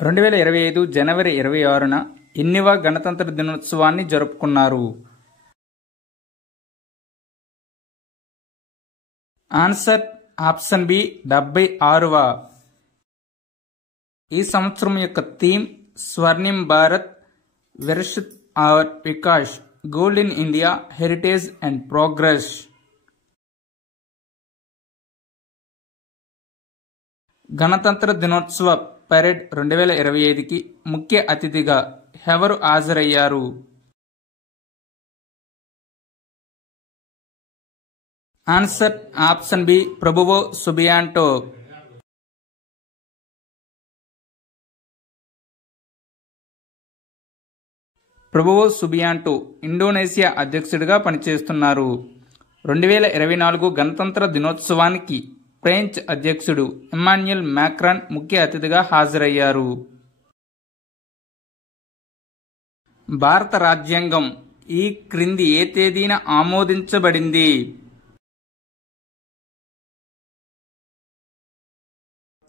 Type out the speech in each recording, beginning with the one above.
2025 జనవరి 26న ఎన్నివ గణతంత్ర దినోత్సవాన్ని జరుపుకున్నారు? ఆన్సర్ ఆప్షన్ బి 76వ. ఈ సంవత్సరం యొక్క థీమ్ స్వర్ణిం భారత్ వికసిత్ और विकास, gold in India, heritage and progress. గణతంత్ర దినోత్సవ పరేడ్ 2025కి ముఖ్య అతిథిగా ఎవరు హాజరయ్యారు? Answer option B Prabowo Subianto. Prabowo Subianto Indonesia అధ్యక్షుడిగా పనిచేస్తున్నారు. 2024 గణతంత్ర దినోత్సవానికి ఫ్రెంచ్ అధ్యక్షుడు ఇమ్మాన్యుయల్ మాక్రాన్ ముఖ్య అతిథిగా హాజరయ్యారు. భారత రాజ్యాంగం ఈ క్రింది ఏ తేదీన ఆమోదించబడింది?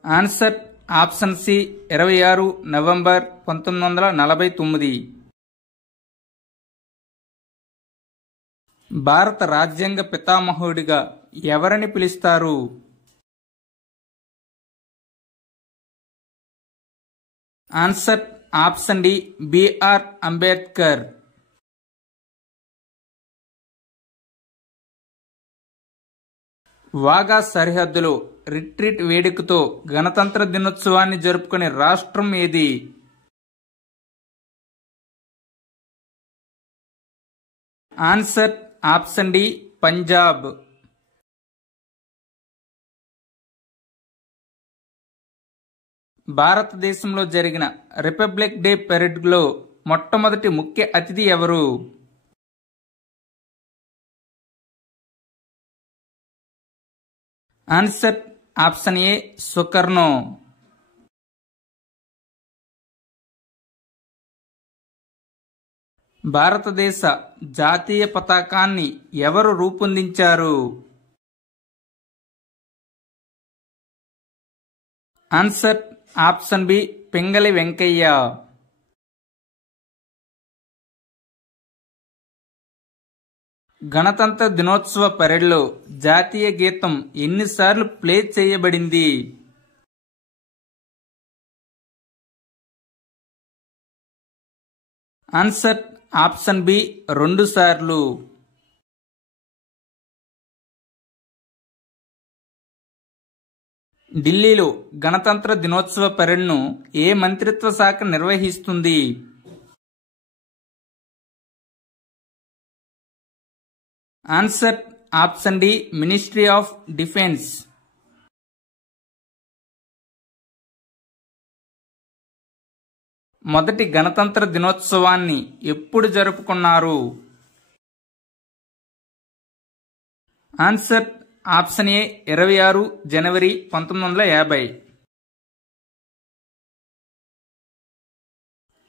Answer option C 26 November 1949. భారత రాజ్యాంగ పితామహుడిగా ఎవరిని పిలుస్తారు? Answer option D BR Ambedkar. Wagah సరిహద్దులో రిట్రీట్ వేడుకతో గణతంత్ర దినోత్సవాన్ని జరుపుకునే రాష్ట్రం ఏది? Answer option D Punjab. భారతదేశంలో జరిగిన రిపబ్లిక్ డే పెరేడ్లో మొట్టమొదటి ముఖ్య అతిథి ఎవరు? Answer option A Sukarno. భారతదేశ జాతీయ పతాకాన్ని ఎవరు రూపొందించారు? Answer option B Pingali Venkayya. గణతంత్ర దినోత్సవ పరేడ్లో జాతీయ గీతం ఎన్నిసార్లు ప్లే చేయబడింది? ఆన్సర్ ఆప్షన్ బి 2 సార్లు. ఢిల్లీలో గణతంత్ర దినోత్సవ పరేడ్ను ఏ మంత్రిత్వ శాఖ నిర్వహిస్తుంది? Answer option D ministry of defence. మొదటి గణతంత్ర దినోత్సవాన్ని ఎప్పుడు జరుపుకున్నారు? ఆన్సర్ ఆప్షన్ ఏ 26 జనవరి 1950.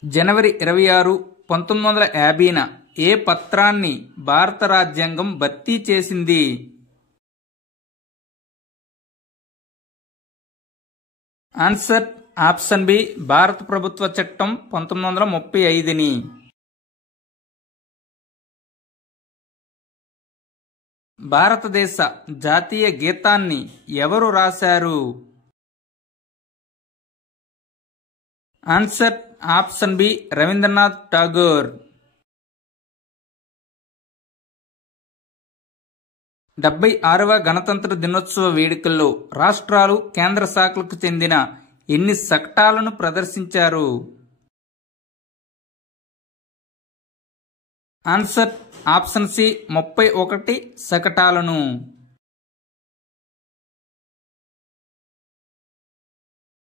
జనవరి 26, 1950న ఏ పత్రాన్ని భారత రాజ్యాంగం భర్తీ చేసింది? ఆన్సర్ ఆప్షన్ బి భారత ప్రభుత్వ చట్టం 1935ని. భారతదేశ జాతీయ గీతాన్ని ఎవరు రాశారు? Answer option B Rabindranath Tagore. 76వ గణతంత్ర దినోత్సవ వేడుకల్లో రాష్ట్రాలు, కేంద్ర శాఖలకు చెందిన ఎన్ని శకటాలను ప్రదర్శించారు? ఆన్సర్ ఆప్షన్ సి 31 శకటాలను.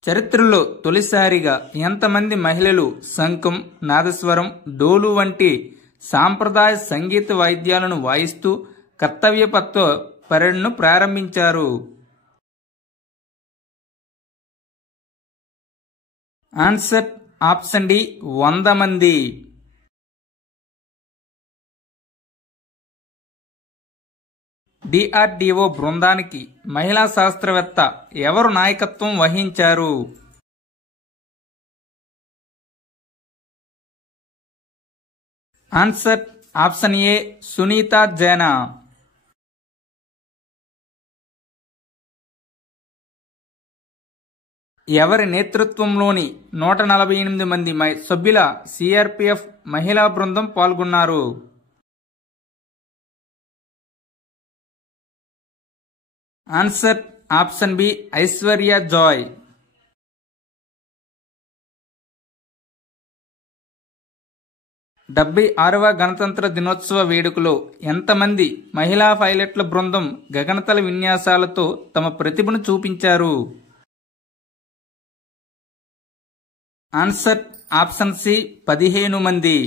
చరిత్రలో తొలిసారిగా ఎంతమంది మహిళలు శంఖం, నాదస్వరం, డోలు వంటి సాంప్రదాయ సంగీత వాయిద్యాలను వాయిస్తూ కర్తవ్యపథ్తో పరేడ్ను ప్రారంభించారు? ఆన్సర్ ఆప్షన్ డి 100 మంది. డిఆర్డిఓ బృందానికి మహిళా శాస్త్రవేత్త ఎవరు నాయకత్వం వహించారు? Answer option A Sunita Jain. ఎవరి నేతృత్వంలోని 148 మంది సభ్యుల సిఆర్పిఎఫ్ మహిళా బృందం పాల్గొన్నారు? Answer option B Aishwarya Joy. 76వ గణతంత్ర దినోత్సవ వేడుకలో ఎంతమంది మహిళా పైలట్ల బృందం గగనతల విన్యాసాలతో తమ ప్రతిభను చూపించారు? ఆన్సర్ ఆప్షన్ సి 15 మంది.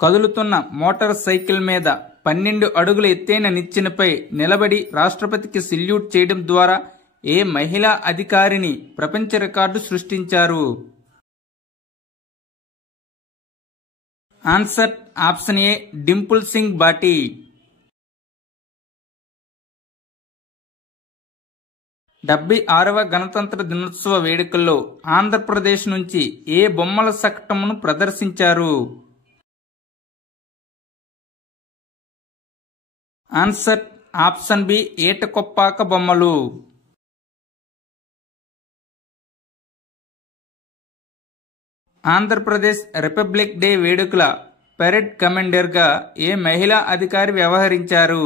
కదులుతున్న మోటార్ సైకిల్ మీద 12 అడుగుల ఎత్తైన నిచ్చెనపై నిలబడి రాష్ట్రపతికి సెల్యూట్ చేయడం ద్వారా ఏ మహిళా అధికారిని ప్రపంచ రికార్డు సృష్టించారు? Answer option A Dimple Singh Bhati. 76వ గణతంత్ర దినోత్సవ వేడుకల్లో ఆంధ్రప్రదేశ్ నుంచి ఏ బొమ్మల శకటమును ప్రదర్శించారు? ఆన్సర్ ఆప్షన్ బి ఏటకొప్పాక బొమ్మలు. ఆంధ్రప్రదేశ్ రిపబ్లిక్ డే వేడుకల పెరేడ్ కమాండర్గా ఏ మహిళా అధికారి వ్యవహరించారు?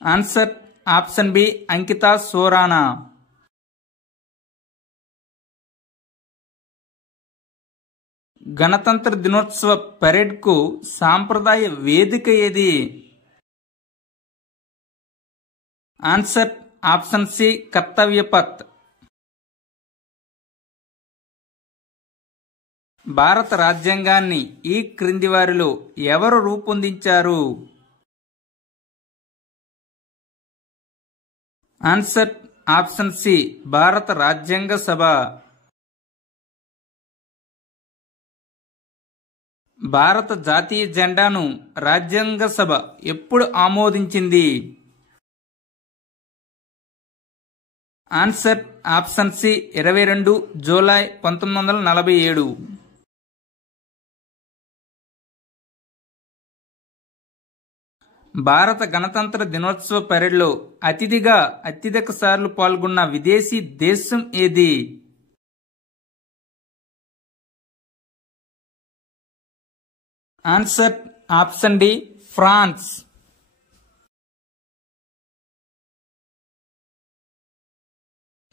ఆన్సర్ ఆప్షన్ బి అంకిత సోరానా. గణతంత్ర దినోత్సవ పెరేడ్కు సాంప్రదాయ వేదిక ఏది? Answer option C Kartavya Path. భారత రాజ్యాంగాన్ని ఈ క్రింది వారిలో ఎవరు రూపొందించారు? ఆన్సర్ ఆప్షన్ సి భారత రాజ్యాంగ సభ. భారత జాతీయ జెండాను రాజ్యాంగ సభ ఎప్పుడు ఆమోదించింది? Answer option C 22 July 1947. భారత గణతంత్ర దినోత్సవ పెరేడ్లో అతిథిగా అత్యధిక సార్లు పాల్గొన్న విదేశీ దేశం ఏది? Answer option D France.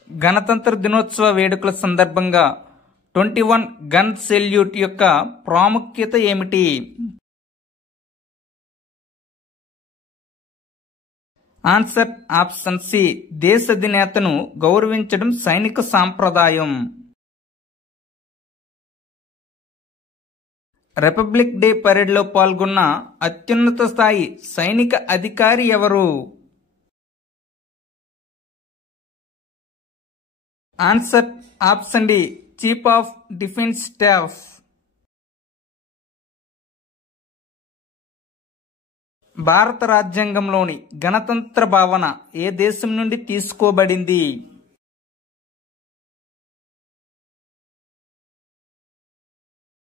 గణతంత్ర దినోత్సవ వేడుకల సందర్భంగా 21 గన్ సెల్యూట్ యొక్క ప్రాముఖ్యత ఏమిటి? ఆన్సర్ ఆప్షన్ సి దేశ అధినేతను గౌరవించడం సైనిక సాంప్రదాయం. రిపబ్లిక్ డే పరేడ్లో పాల్గొన్న అత్యున్నత స్థాయి సైనిక అధికారి ఎవరు? Answer option D chief of defence staff. భారత రాజ్యాంగంలోని గణతంత్ర భావన ఏ దేశం నుండి తీసుకోబడింది?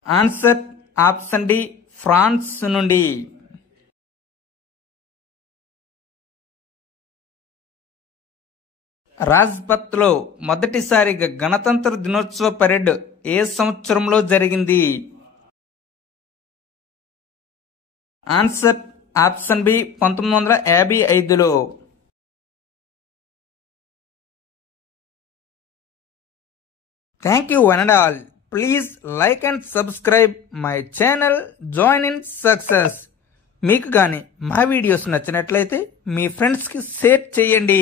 ఆన్సర్ ఆప్షన్ డి ఫ్రాన్స్ నుండి. రాజ్పథ్లో మొదటిసారిగా గణతంత్ర దినోత్సవ పరేడ్ ఏ సంవత్సరంలో జరిగింది? ఆన్సర్ ఆప్షన్ బి 1955లో. Thank you one and all. Please like and subscribe my channel join in success. మీకు కానీ మా వీడియోస్ నచ్చినట్లయితే మీ ఫ్రెండ్స్కి షేర్ చేయండి.